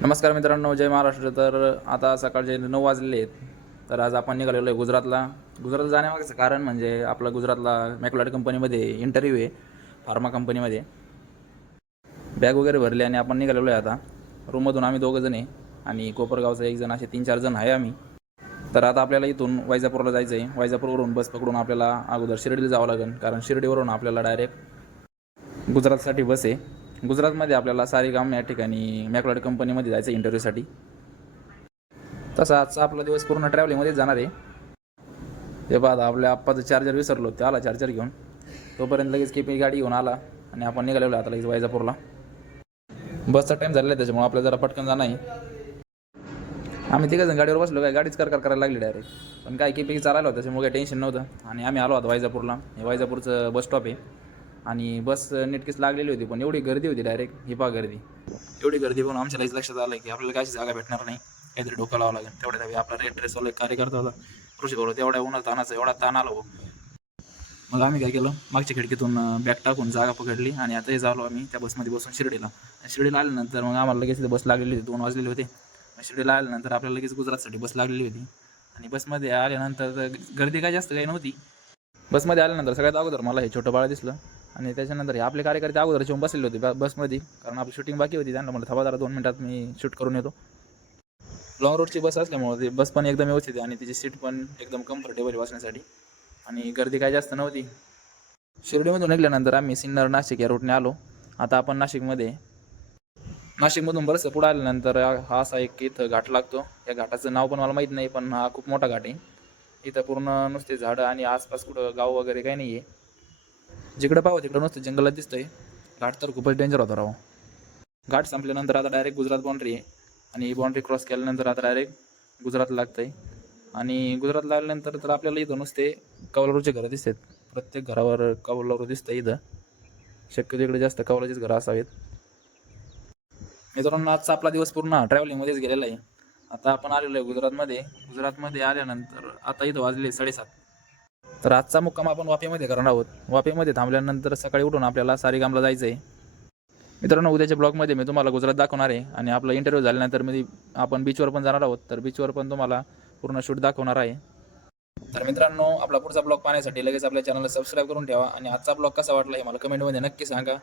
नमस्कार मित्रांनो, जय महाराष्ट्र. तर आता सकाळचे 9 वाजलेले आहेत. तर आज आपण निघालेलो आहे गुजरातला जाण्यामागचं कारण म्हणजे आपला गुजरातला मॅक्लोड कंपनीमध्ये इंटरव्ह्यू आहे, फार्मा कंपनीमध्ये. बॅग वगैरे भरली आणि आपण निघालेलो आहे. आता रूममधून आम्ही दोघं जण आहे आणि कोपरगावचा एक जण, असे 3-4 जण आहे आम्ही. तर आता आपल्याला इथून वैजापूरला जायचं आहे. वैजापूरवरून बस पकडून आपल्याला अगोदर शिर्डीला जावं लागेल, कारण शिर्डीवरून आपल्याला डायरेक्ट गुजरातसाठी बस आहे. गुजरातमध्ये आपल्याला सारेगाम या ठिकाणी मॅक्लोड कंपनीमध्ये जायचं इंटरव्ह्यूसाठी. तसा आजचा आपला दिवस पूर्ण ट्रॅव्हलिंगमध्येच जाणार आहे. ते पाहता आपल्या आप्पाचं चार्जर विसरलो, ते आला चार्जर घेऊन. तोपर्यंत लगेच केपी गाडी घेऊन आला आणि आपण निघालेलो आता लगेच वैजापूरला. बसचा टाईम झालेला आहे, त्याच्यामुळे आपल्याला जरा पटकन जाणं आहे. आम्ही तिघंजण गाडीवर बसलो, काय गाडीच कर करायला लागली डायरेक्ट. पण काय केपी चालायला होतं, त्याच्यामुळे काही टेन्शन नव्हतं. आणि आम्ही आलो आता वैजापूरला. हे वैजापूरचं बस स्टॉप आहे आणि बस नेटकीच लागलेली होती, पण एवढी गर्दी होती डायरेक्ट ही पहा गर्दी. एवढी गर्दी पण आमच्या लगेच लक्षात आलं की आपल्याला काहीच जागा भेटणार नाही, काहीतरी डोकं लावावं लागेल. तेवढ्या आपला रेड ड्रेसवाला कार्यकर्ता होता ऋषी भाऊ, तेवढ्या उन्हात तानाचा एवढा ताण आला हो. मग आम्ही काय केलं, मागच्या खिडकीतून बॅग टाकून जागा पकडली आणि आता हे झालो आम्ही त्या बसमध्ये बसून शिर्डीला. शिर्डीला आल्यानंतर मग आम्हाला लगेच बस लागलेली होती, 2 वाजलेले होते. शिर्डीला आल्यानंतर आपल्याला लगेच गुजरातसाठी बस लागलेली होती. आणि बसमध्ये आल्यानंतर गर्दी काय जास्त काही नव्हती. बसमध्ये आल्यानंतर सगळ्यात अगोदर मला हे छोटं बाळ दिसलं आणि त्याच्यानंतर हे आपले कार्यकर्ते अगोदर येऊन बसलेले होते बसमध्ये, कारण आपली शूटिंग बाकी होती. त्यांना मला थांबा 2 मिनिटात मी शूट करून येतो. लॉंग रूटची बस असल्यामुळे ती बस पण एकदम व्यवस्थित आहे आणि तिची सीट पण एकदम कम्फर्टेबल बसण्यासाठी. आणि गर्दी काय जास्त नव्हती. शिर्डीमधून निघाल्यानंतर आम्ही सिन्नर नाशिक या रूटने आलो. आता आपण नाशिकमधून बरंचसं पुढे आल्यानंतर हा असा एक इथं घाट लागतो. या घाटाचं नाव पण मला माहीत नाही, पण हा खूप मोठा घाट आहे. इथं पूर्ण नुसते झाडं आणि आसपास कुठं गाव वगैरे काही नाही आहे. जिकडं पाहावं तिकडं नुसतं जंगलात दिसतंय. घाट तर खूपच डेंजर होता राव. घाट संपल्यानंतर आता डायरेक्ट गुजरात बाउंड्री आहे आणि बाउंड्री क्रॉस केल्यानंतर आता डायरेक्ट गुजरात लागतंय. आणि गुजरात लागल्यानंतर तर आपल्याला इथं नुसते कौलारूचे घरं दिसतात. प्रत्येक घरावर कौलारू दिसतं इथं. शक्यतो इकडे जास्त कौलाचीच घरं असावेत. मित्रांनो, आजचा आपला दिवस पूर्ण ट्रॅव्हलिंगमध्येच गेलेला आहे. आता आपण आलेलो आहे गुजरातमध्ये आल्यानंतर आता इथं वाजले 7:30. तर आजचा मुक्काम आपण वापीमध्ये करणार आहोत. वापीमध्ये थांबल्यानंतर सकाळी उठून आपल्याला सारेगामला जायचं आहे. मित्रांनो, उद्याच्या ब्लॉगमध्ये मी तुम्हाला गुजरात दाखवणार आहे आणि आपला इंटरव्ह्यू झाल्यानंतर आपण बीचवर पण जाणार आहोत. तर बीचवर पण तुम्हाला पूर्ण शूट दाखवणार आहे. तर मित्रांनो, आपला पुढचा ब्लॉग पाहण्यासाठी लगेच आपल्या चॅनलला सबस्क्राईब करून ठेवा आणि आजचा ब्लॉग कसा वाटला हे मला कमेंटमध्ये नक्की सांगा.